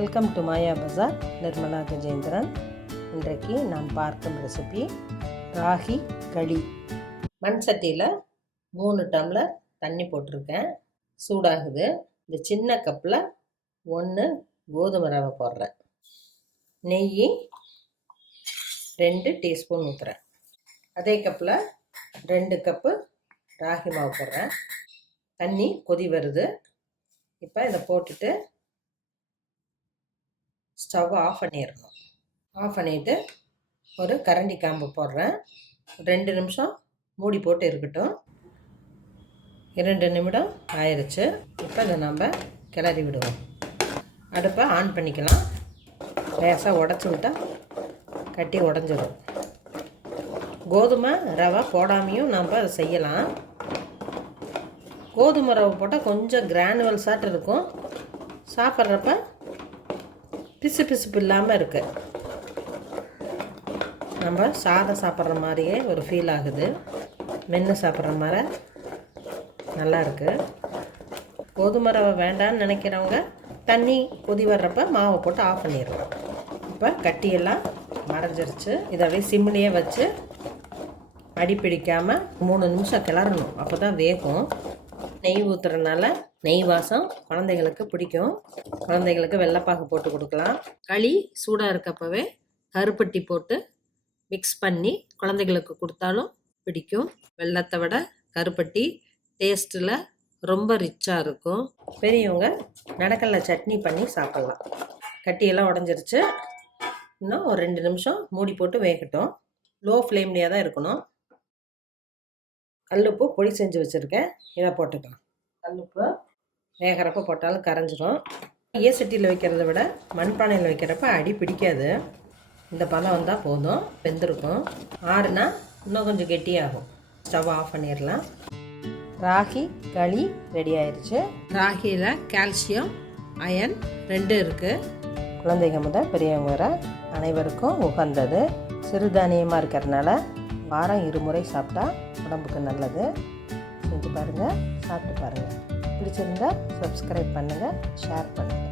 Welcome to Maya Bazaar Nirmala Gajendran இன்றைக்கு நாம் பார்க்கும் ரெசிபி ராகி களி. மண் சட்டியில் மூணு டம்ளர் தண்ணி போட்டிருக்கேன். சூடாகுது. இந்த சின்ன கப்பில் ஒன்று கோதுமை ரவை போடுறேன். நெய் ரெண்டு டீஸ்பூன் ஊற்றுறேன் அதே கப்பில் ரெண்டு கப்பு ராகி மாவு போடுறேன். தண்ணி கொதி வருது. இப்போ இதை போட்டுட்டு ஸ்டவ் ஆஃப் பண்ணிடணும். ஆஃப் பண்ணிவிட்டு ஒரு கரண்டி காம்பு போடுறேன். ரெண்டு நிமிஷம் மூடி போட்டு இருக்கட்டும். இரண்டு நிமிடம் ஆயிடுச்சு இப்போ இதை நம்ம கிளறி விடுவோம். அடுப்பை ஆன் பண்ணிக்கலாம். லேசாக உடச்சி விட்டால் கட்டி உடஞ்சிடும். கோதுமை ரவை போடாமையும் நம்ம அதை செய்யலாம். கோதுமை ரவை போட்டால் கொஞ்சம் கிரானுவல்ஸாட்டு இருக்கும். சாப்பிட்றப்ப பிசு பிசுப்பு இல்லாமல் இருக்குது நம்ம சாதம் சாப்பிட்ற மாதிரியே ஒரு ஃபீல் ஆகுது. மென்று சாப்பிட்ற மாதிரி நல்லா இருக்குது கோதுமை ரவை வேண்டான்னு நினைக்கிறவங்க தண்ணி கொதி வர்றப்ப மாவை போட்டு ஆஃப் பண்ணிடுறோம் இப்போ கட்டியெல்லாம் மறைஞ்சிருச்சு. இதாவே அப்படியே சிம்லேயே வச்சு அடி பிடிக்காமல் மூணு நிமிஷம் கிளறணும். அப்போ தான் வேகும். நெய் ஊற்றுறதுனால நெய் வாசம் குழந்தைங்களுக்கு பிடிக்கும். குழந்தைங்களுக்கு வெள்ளைப்பாகு போட்டு கொடுக்கலாம். களி சூடாக இருக்கப்பவே கருப்பட்டி போட்டு மிக்ஸ் பண்ணி குழந்தைங்களுக்கு கொடுத்தாலும் பிடிக்கும். வெள்ளத்தை விட கருப்பட்டி டேஸ்ட்டில் ரொம்ப ரிச்சாக இருக்கும். பெரியவங்க நடக்கல்ல சட்னி பண்ணி சாப்பிட்லாம். கட்டியெல்லாம் உடஞ்சிருச்சு. இன்னும் ஒரு ரெண்டு நிமிஷம் மூடி போட்டு வேகட்டும். லோ ஃப்ளேம்லேயே தான் இருக்கணும். கல்லுப்பு பொடி செஞ்சு வச்சுருக்கேன். இதை போட்டுக்கலாம். கல்லுப்பு வேகிறப்ப போட்டாலும் கரைஞ்சிரும். ஈய சட்டியில் வைக்கிறத விட மண்பானையில் வைக்கிறப்ப அடி பிடிக்காது. இந்த பழம் வந்தால் போதும். வெந்திருக்கும். ஆறுனா இன்னும் கொஞ்சம் கெட்டியாகும். ஸ்டவ் ஆஃப் பண்ணிடலாம். ராகி களி ரெடி ஆயிடுச்சு ராகியில் கால்சியம் அயன் ரெண்டு இருக்குது குழந்தைங்க முதல் பெரியவங்க வர அனைவருக்கும் உகந்தது. சிறுதானியமாக இருக்கிறதுனால வாரம் இருமுறை சாப்பிட்டா உடம்புக்கு நல்லது. செஞ்சு பாருங்கள் சாப்பிட்டு பாருங்கள் பிடிச்சிருந்தால் சப்ஸ்கிரைப் பண்ணுங்கள் ஷேர் பண்ணுங்கள்